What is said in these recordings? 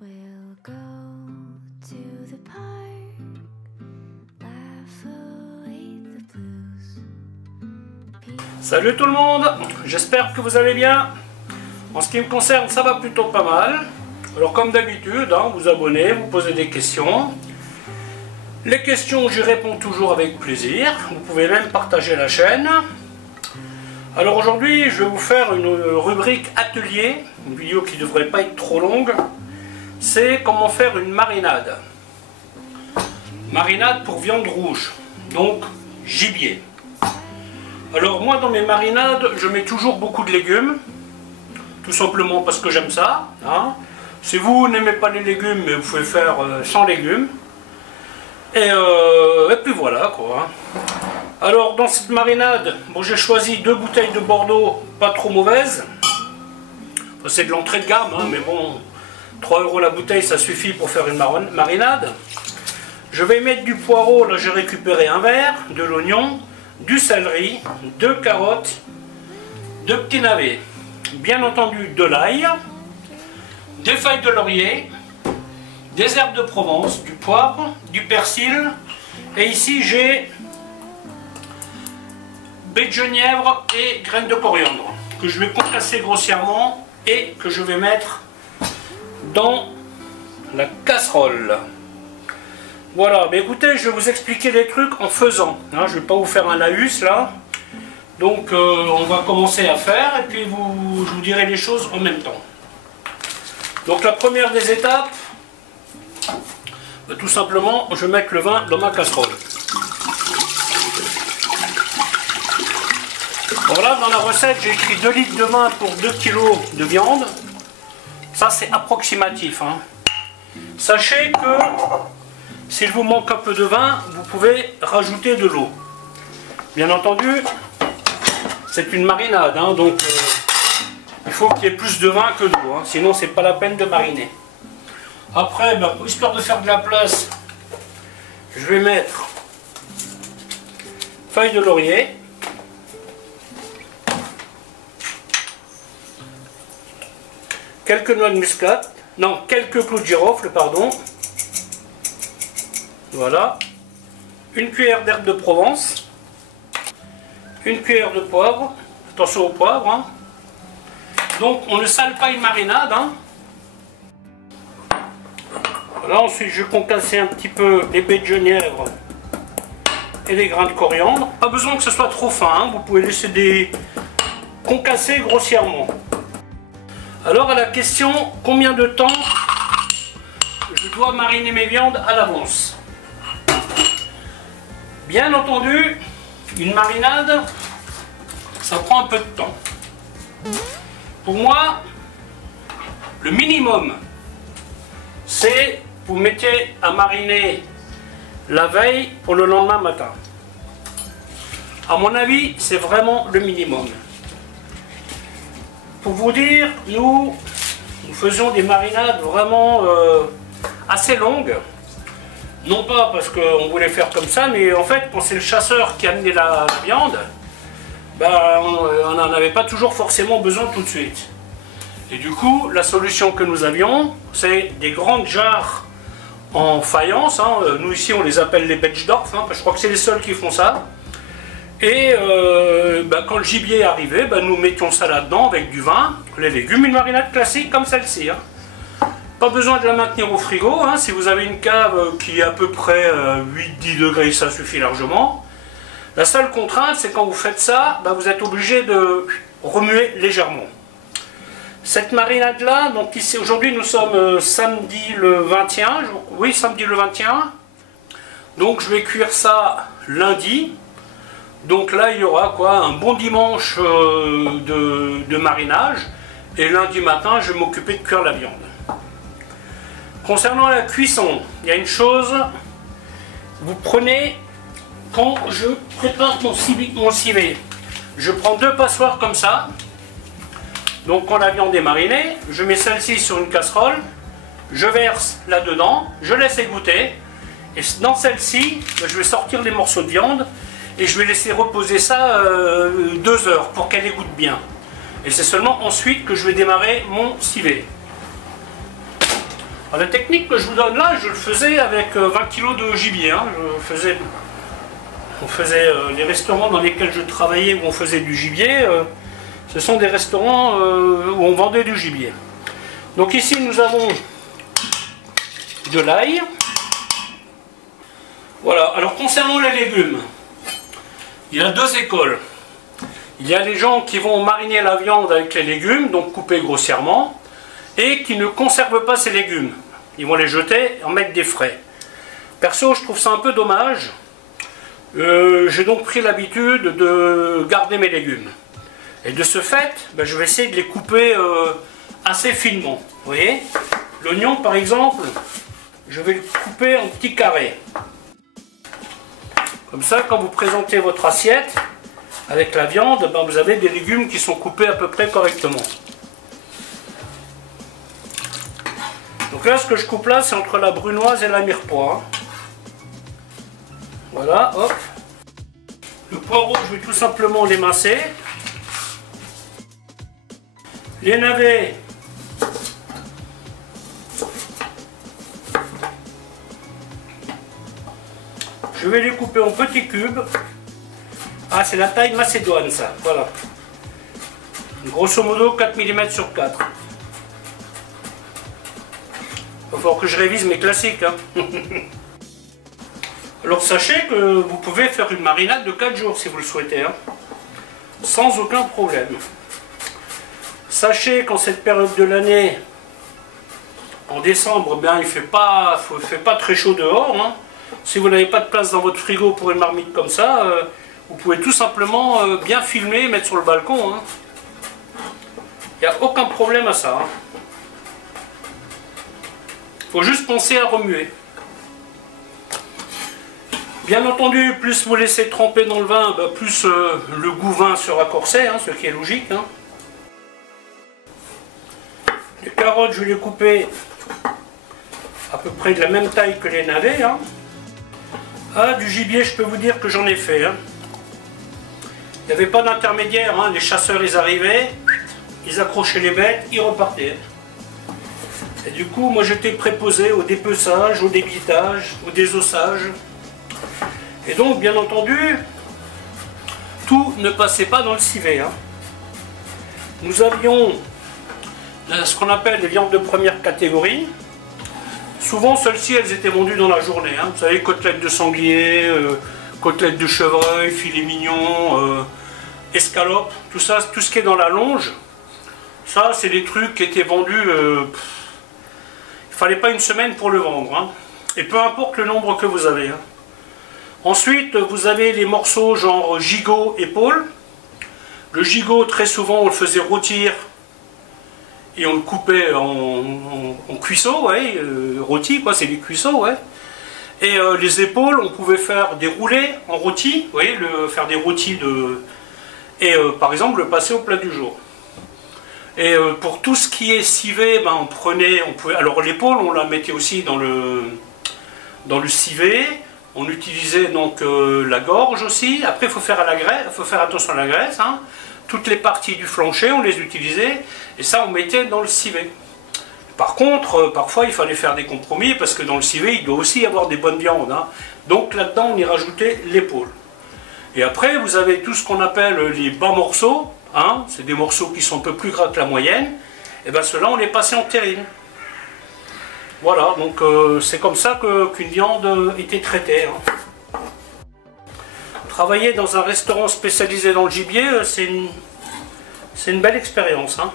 We'll go to the park, laugh away the blues. Salut tout le monde, j'espère que vous allez bien. En ce qui me concerne, ça va plutôt pas mal. Alors comme d'habitude, vous abonnez, vous posez des questions. Les questions, j'y réponds toujours avec plaisir. Vous pouvez même partager la chaîne. Alors aujourd'hui, je vais vous faire une rubrique atelier, une vidéo qui ne devrait pas être trop longue. C'est comment faire une marinade. Marinade pour viande rouge, donc gibier. Alors moi dans mes marinades, je mets toujours beaucoup de légumes, tout simplement parce que j'aime ça. Si vous n'aimez pas les légumes, mais vous pouvez faire sans légumes. Et puis voilà quoi. Alors dans cette marinade, bon, j'ai choisi 2 bouteilles de Bordeaux, pas trop mauvaises. Enfin, c'est de l'entrée de gamme, mais bon, 3 € la bouteille, ça suffit pour faire une marinade. Je vais mettre du poireau, là j'ai récupéré un verre, de l'oignon, du céleri, 2 carottes, 2 petits navets, bien entendu de l'ail, des feuilles de laurier, des herbes de Provence, du poivre, du persil, et ici j'ai baies de genièvre et graines de coriandre, que je vais concasser grossièrement et que je vais mettre dans la casserole. Voilà, mais écoutez, je vais vous expliquer les trucs en faisant. Je ne vais pas vous faire un laïus là. Donc on va commencer à faire et puis je vous dirai les choses en même temps. Donc la première des étapes, tout simplement, je vais mettre le vin dans ma casserole. Voilà, dans la recette, j'ai écrit 2 litres de vin pour 2 kg de viande. Ça, c'est approximatif. Sachez que s'il vous manque un peu de vin, vous pouvez rajouter de l'eau. Bien entendu, c'est une marinade, donc il faut qu'il y ait plus de vin que d'eau, sinon c'est pas la peine de mariner. Après, histoire de faire de la place, je vais mettre feuilles de laurier, quelques noix de muscade, non, quelques clous de girofle, pardon. Voilà, une cuillère d'herbe de Provence, une cuillère de poivre, attention au poivre. Donc on ne sale pas une marinade. Voilà, ensuite je vais concasser un petit peu les baies de genièvre et les grains de coriandre. Pas besoin que ce soit trop fin, vous pouvez laisser des concasser grossièrement. Alors à la question, combien de temps je dois mariner mes viandes à l'avance? Bien entendu, une marinade, ça prend un peu de temps. Pour moi, le minimum, c'est vous mettez à mariner la veille pour le lendemain matin. À mon avis, c'est vraiment le minimum. Pour vous dire, nous faisions des marinades vraiment assez longues. Non pas parce qu'on voulait faire comme ça, mais en fait, quand c'est le chasseur qui a amené la viande, on n'en avait pas toujours forcément besoin tout de suite. Et du coup, la solution que nous avions, c'est des grandes jarres en faïence. Nous ici, on les appelle les Bechdorf, je crois que c'est les seuls qui font ça. Et quand le gibier est arrivé, nous mettions ça là-dedans avec du vin, les légumes, une marinade classique comme celle-ci. Pas besoin de la maintenir au frigo, si vous avez une cave qui est à peu près 8-10 degrés, ça suffit largement. La seule contrainte, c'est quand vous faites ça, vous êtes obligé de remuer légèrement. Cette marinade-là, donc ici aujourd'hui nous sommes samedi le 21, oui samedi le 21, donc je vais cuire ça lundi. Donc là il y aura un bon dimanche de marinage, et lundi matin je vais m'occuper de cuire la viande. Concernant la cuisson, il y a une chose, vous prenez, quand je prépare mon civet, je prends 2 passoires comme ça. Donc quand la viande est marinée, je mets celle-ci sur une casserole, je verse là-dedans, je laisse égoutter, et dans celle-ci, je vais sortir les morceaux de viande, et je vais laisser reposer ça 2 heures pour qu'elle égoutte bien. Et c'est seulement ensuite que je vais démarrer mon civet. Alors, la technique que je vous donne là, je le faisais avec 20 kg de gibier. Hein. On faisait les restaurants dans lesquels je travaillais où on faisait du gibier. Ce sont des restaurants où on vendait du gibier. Donc ici nous avons de l'ail. Voilà, alors concernant les légumes, il y a deux écoles. Il y a les gens qui vont mariner la viande avec les légumes, donc couper grossièrement, et qui ne conservent pas ces légumes. Ils vont les jeter et en mettre des frais. Perso, je trouve ça un peu dommage. J'ai donc pris l'habitude de garder mes légumes. Et de ce fait, je vais essayer de les couper assez finement. Vous voyez, l'oignon par exemple, je vais le couper en petits carrés. Comme ça, quand vous présentez votre assiette avec la viande, vous avez des légumes qui sont coupés à peu près correctement. Donc là, ce que je coupe là, c'est entre la brunoise et la mirepoix. Voilà, hop. Le poireau, je vais tout simplement l'émincer. Les navets, je vais les couper en petits cubes. Ah, c'est la taille macédoine, ça. Voilà. Grosso modo, 4 mm sur 4. Il va falloir que je révise mes classiques. Hein. Alors, sachez que vous pouvez faire une marinade de 4 jours si vous le souhaitez. Hein. Sans aucun problème. Sachez qu'en cette période de l'année, en décembre, il ne fait pas très chaud dehors. Hein. Si vous n'avez pas de place dans votre frigo pour une marmite comme ça, vous pouvez tout simplement bien filmer et mettre sur le balcon. Hein. Il n'y a aucun problème à ça. Il faut juste penser à remuer. Bien entendu, plus vous laissez tremper dans le vin, plus le goût vin sera corsé, hein, ce qui est logique. Hein. Les carottes, je vais les couper à peu près de la même taille que les navets. Hein. Ah, du gibier, je peux vous dire que j'en ai fait. Hein. Il n'y avait pas d'intermédiaire. Hein. Les chasseurs, ils arrivaient, ils accrochaient les bêtes, ils repartaient. Et du coup, moi, j'étais préposé au dépeçage, au débitage, au désossage. Et donc, bien entendu, tout ne passait pas dans le civet. Hein. Nous avions ce qu'on appelle les viandes de première catégorie. Souvent, celles-ci, elles étaient vendues dans la journée. Hein. Vous savez, côtelettes de sanglier, côtelettes de chevreuil, filet mignon, escalope, tout ça, tout ce qui est dans la longe. Ça, c'est des trucs qui étaient vendus. Il fallait pas une semaine pour le vendre. Hein. Et peu importe le nombre que vous avez. Hein. Ensuite, vous avez les morceaux genre gigot, épaule. Le gigot, très souvent, on le faisait rôtir et on le coupait en cuisseaux, ouais, rôti, quoi, c'est des cuisseaux, ouais. Et les épaules, on pouvait faire des roulés en rôti, vous voyez, faire des rôtis de... Et par exemple, le passer au plat du jour. Et pour tout ce qui est civet, on pouvait... Alors l'épaule, on la mettait aussi dans le civet. On utilisait donc la gorge aussi. Après, il faut faire attention à la graisse. Hein. Toutes les parties du flancher, on les utilisait. Et ça, on mettait dans le civet. Par contre, parfois, il fallait faire des compromis parce que dans le civet, il doit aussi y avoir des bonnes viandes. Hein. Donc là-dedans, on y rajoutait l'épaule. Et après, vous avez tout ce qu'on appelle les bas morceaux. Hein. C'est des morceaux qui sont un peu plus gras que la moyenne. Et bien, ceux-là, on les passait en terrine. Voilà, donc c'est comme ça qu'une viande était traitée. Hein. Travailler dans un restaurant spécialisé dans le gibier, c'est une belle expérience. Hein.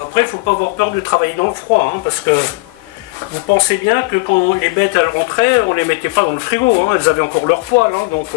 Après, il ne faut pas avoir peur de travailler dans le froid, hein, parce que vous pensez bien que quand les bêtes elles rentraient, on ne les mettait pas dans le frigo. Hein, elles avaient encore leur poil, hein, donc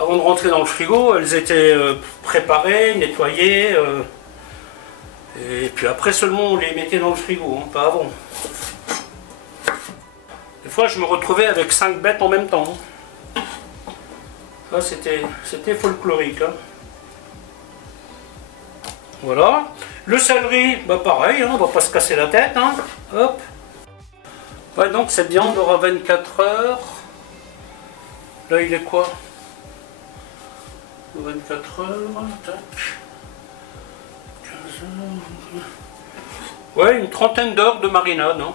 avant de rentrer dans le frigo, elles étaient préparées, nettoyées. Et puis après seulement on les mettait dans le frigo, hein, pas avant. Des fois je me retrouvais avec 5 bêtes en même temps. Ça c'était folklorique. Hein. Voilà. Le céleri, pareil, hein, on va pas se casser la tête. Hein. Hop. Ouais, donc cette viande aura 24 heures. Là il est quoi? 24 heures. Tac. Ouais, une trentaine d'heures de marinade. Hein.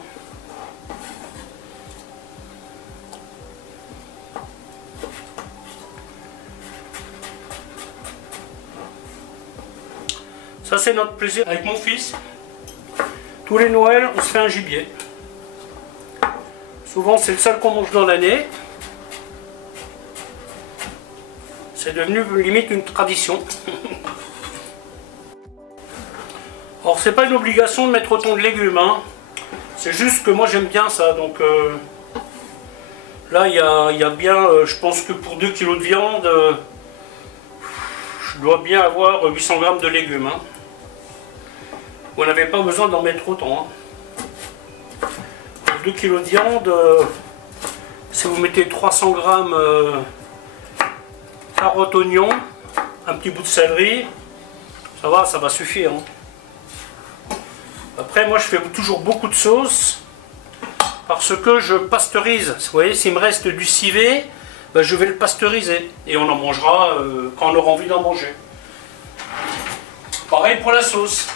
Ça c'est notre plaisir avec mon fils. Tous les Noëls, on se fait un gibier. Souvent c'est le seul qu'on mange dans l'année. C'est devenu limite une tradition. Alors c'est pas une obligation de mettre autant de légumes. Hein. C'est juste que moi j'aime bien ça. Donc là il y a bien, je pense que pour 2 kg de viande, je dois bien avoir 800 g de légumes. Hein. Vous n'avez pas besoin d'en mettre autant. Hein. Pour 2 kg de viande, si vous mettez 300 g carottes, oignons, un petit bout de céleri, ça va suffire. Hein. Après, moi je fais toujours beaucoup de sauce parce que je pasteurise. Vous voyez, s'il me reste du civet, ben, je vais le pasteuriser et on en mangera quand on aura envie d'en manger. Pareil pour la sauce.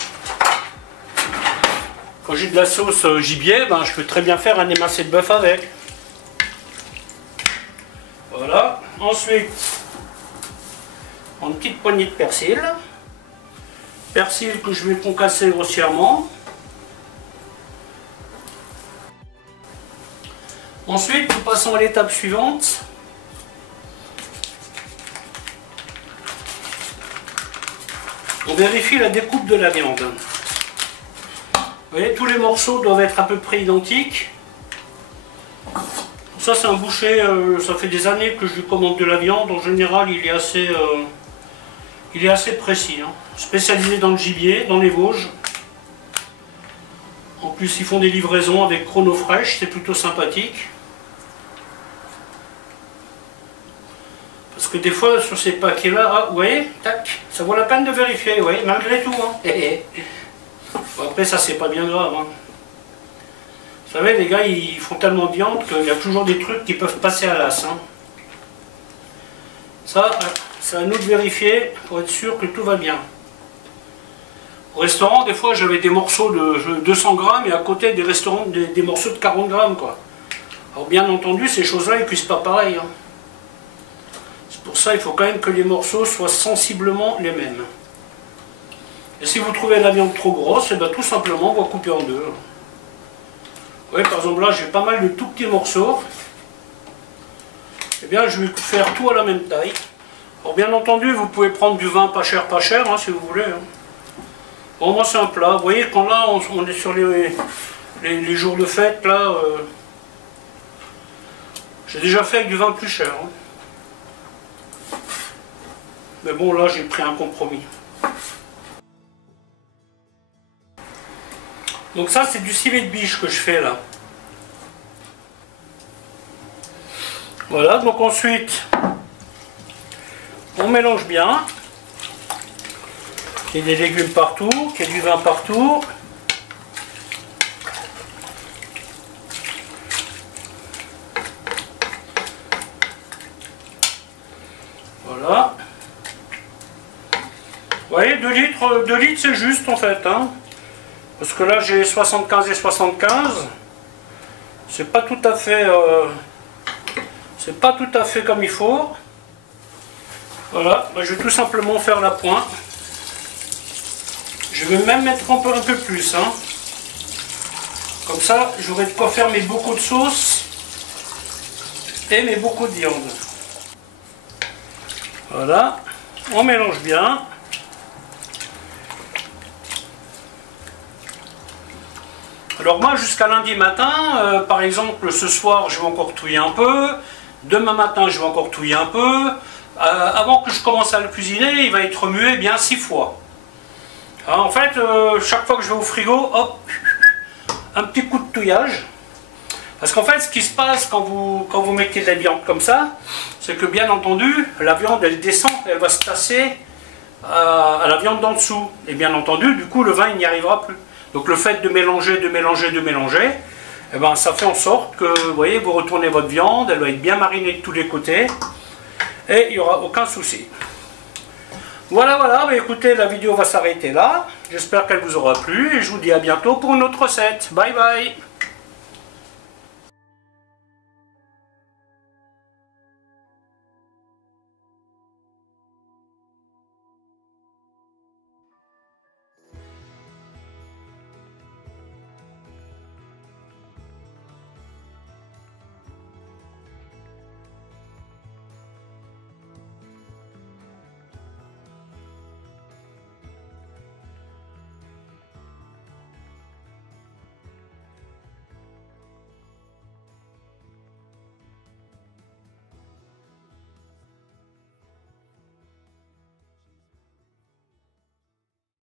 Quand j'ai de la sauce gibier, ben, je peux très bien faire un émincé de bœuf avec. Voilà. Ensuite, une petite poignée de persil. Persil que je vais concasser grossièrement. Ensuite, nous passons à l'étape suivante. On vérifie la découpe de la viande. Vous voyez, tous les morceaux doivent être à peu près identiques. Ça c'est un boucher, ça fait des années que je lui commande de la viande. En général, il est assez précis. Hein. Spécialisé dans le gibier, dans les Vosges. En plus, ils font des livraisons avec Chronofresh, c'est plutôt sympathique. Parce que des fois, sur ces paquets-là, ah, vous voyez, tac, ça vaut la peine de vérifier, vous voyez, malgré tout. Hein. Bon, après, ça, c'est pas bien grave. Hein. Vous savez, les gars, ils font tellement de viande qu'il y a toujours des trucs qui peuvent passer à l'as. Hein. Ça, c'est à nous de vérifier pour être sûr que tout va bien. Au restaurant, des fois, j'avais des morceaux de 200 grammes et à côté des restaurants, des morceaux de 40 grammes, quoi. Alors, bien entendu, ces choses-là, ils ne cuisent pas pareil. Hein. C'est pour ça, il faut quand même que les morceaux soient sensiblement les mêmes. Et si vous trouvez la viande trop grosse, et bien, tout simplement, on va couper en deux. Vous voyez, par exemple, là, j'ai pas mal de tout petits morceaux. Eh bien, je vais faire tout à la même taille. Alors, bien entendu, vous pouvez prendre du vin pas cher, hein, si vous voulez. Hein. Bon, moi, c'est un plat. Vous voyez, quand là, on est sur les jours de fête, là, j'ai déjà fait avec du vin plus cher. Hein. Mais bon, là, j'ai pris un compromis. Donc ça, c'est du civet de biche que je fais là. Voilà, donc ensuite, on mélange bien. Qu'il y ait des légumes partout, qu'il y ait du vin partout. Voilà. Vous voyez, 2 litres c'est juste en fait. Hein. Parce que là j'ai 75 et 75. C'est pas tout à fait comme il faut. Voilà, ben, je vais tout simplement faire la pointe. Je vais même mettre un peu plus. Hein. Comme ça, j'aurai de quoi faire mes beaucoup de sauce et mes beaucoup de viande. Voilà, on mélange bien. Alors moi, jusqu'à lundi matin, par exemple, ce soir, je vais encore touiller un peu. Demain matin, je vais encore touiller un peu. Avant que je commence à le cuisiner, il va être remué bien 6 fois. Alors, en fait, chaque fois que je vais au frigo, hop, un petit coup de touillage. Parce qu'en fait, ce qui se passe quand vous mettez de la viande comme ça, c'est que bien entendu, la viande, elle descend, elle va se tasser à la viande d'en dessous. Et bien entendu, du coup, le vin, il n'y arrivera plus. Donc le fait de mélanger, eh ben, ça fait en sorte que, vous voyez, vous retournez votre viande, elle va être bien marinée de tous les côtés, et il n'y aura aucun souci. Voilà, voilà, bah écoutez, la vidéo va s'arrêter là. J'espère qu'elle vous aura plu et je vous dis à bientôt pour une autre recette. Bye bye.